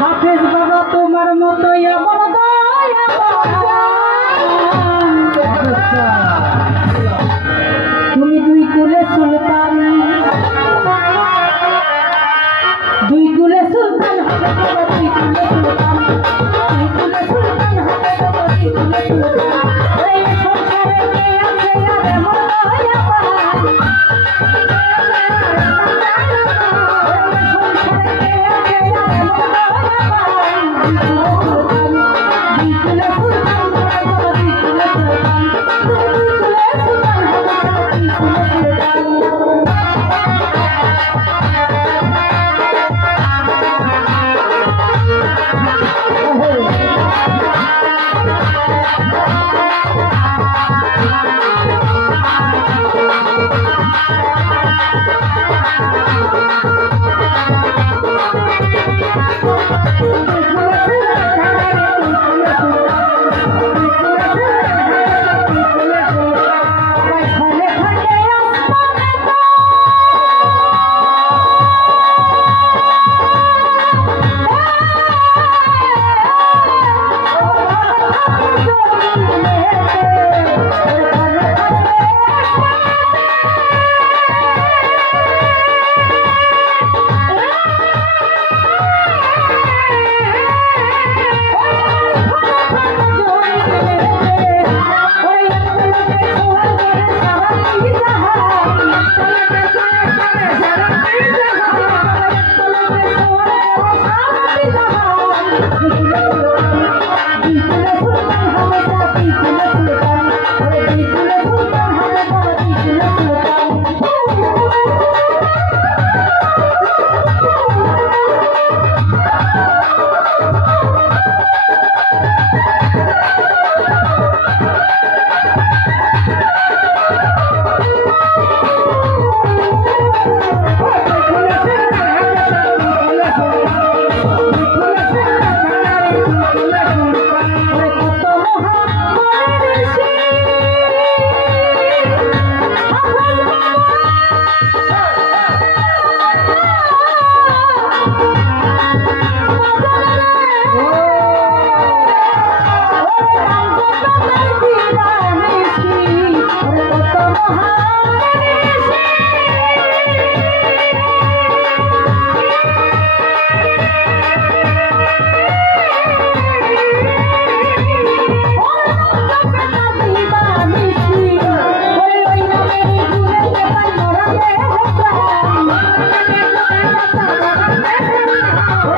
হাফেজ বাবা তোমার মতো এমন তুমি দুই কুলে সুলতান, দুই কুলে সুলতান হবে বাবা, দুই কুলে সুলতান, দুই কুলে সুলতান হবে বাবা, দুই কুলে সুলতান। এই সংসারে কে আছে আর এমন